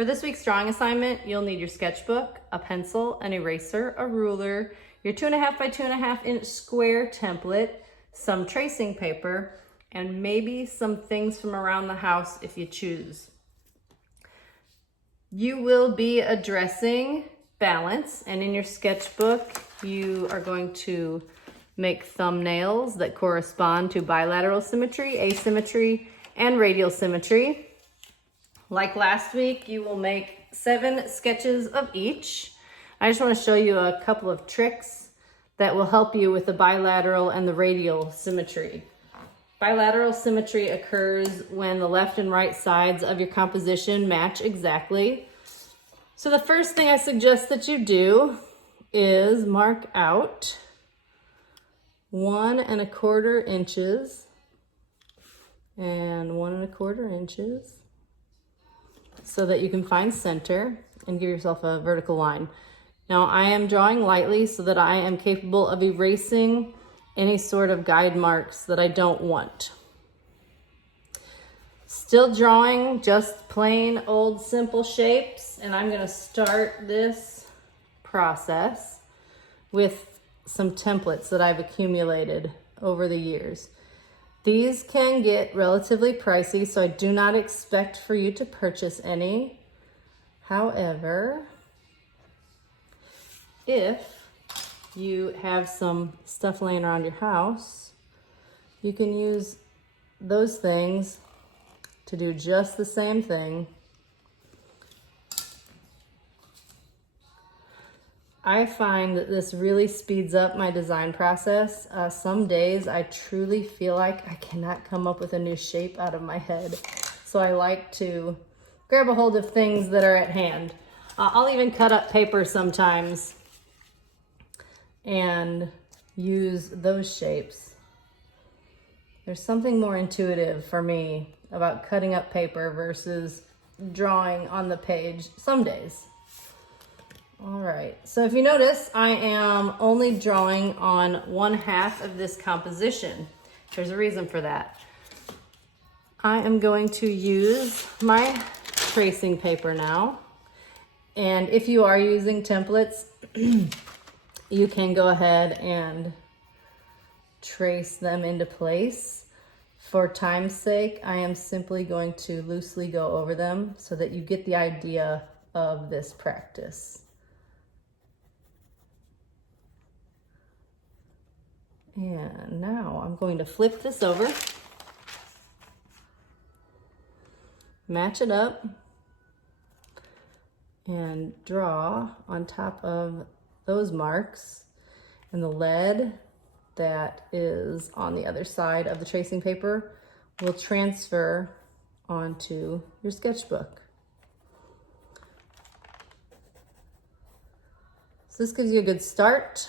For this week's drawing assignment, you'll need your sketchbook, a pencil, an eraser, a ruler, your 2.5 by 2.5 inch square template, some tracing paper, and maybe some things from around the house if you choose. You will be addressing balance, and in your sketchbook, you are going to make thumbnails that correspond to bilateral symmetry, asymmetry, and radial symmetry. Like last week, you will make 7 sketches of each. I just want to show you a couple of tricks that will help you with the bilateral and the radial symmetry. Bilateral symmetry occurs when the left and right sides of your composition match exactly. So the first thing I suggest that you do is mark out 1¼ inches and 1¼ inches so that you can find center and give yourself a vertical line. Now I am drawing lightly so that I am capable of erasing any sort of guide marks that I don't want. Still drawing just plain old simple shapes, and I'm going to start this process with some templates that I've accumulated over the years. These can get relatively pricey, so I do not expect for you to purchase any. However, if you have some stuff laying around your house, you can use those things to do just the same thing. I find that this really speeds up my design process. Some days I truly feel like I cannot come up with a new shape out of my head. So I like to grab a hold of things that are at hand. I'll even cut up paper sometimes and use those shapes. There's something more intuitive for me about cutting up paper versus drawing on the page some days. All right, so if you notice, I am only drawing on 1/2 of this composition. There's a reason for that. I am going to use my tracing paper now. And if you are using templates, you can go ahead and trace them into place. For time's sake, I am simply going to loosely go over them so that you get the idea of this practice. And now I'm going to flip this over, match it up, and draw on top of those marks, and the lead that is on the other side of the tracing paper will transfer onto your sketchbook. So this gives you a good start.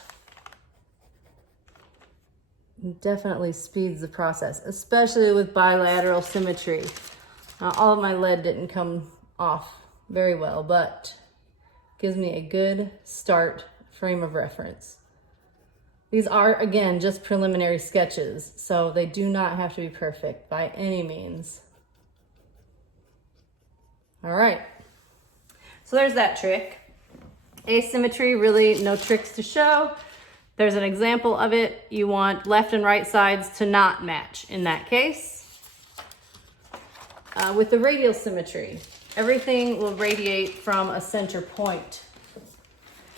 Definitely speeds the process, especially with bilateral symmetry. All of my lead didn't come off very well, but gives me a good start frame of reference. These are, again, just preliminary sketches, so they do not have to be perfect by any means. All right, so there's that trick. Asymmetry, really no tricks to show. There's an example of it. You want left and right sides to not match in that case. With the radial symmetry, everything will radiate from a center point.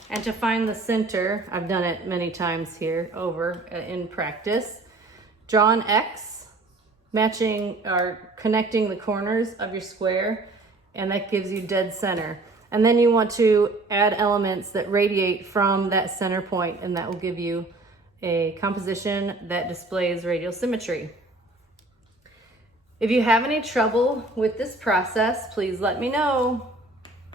And to find the center, I've done it many times here over in practice. Draw an X, matching or connecting the corners of your square, and that gives you dead center. And then you want to add elements that radiate from that center point, and that will give you a composition that displays radial symmetry. If you have any trouble with this process, please let me know.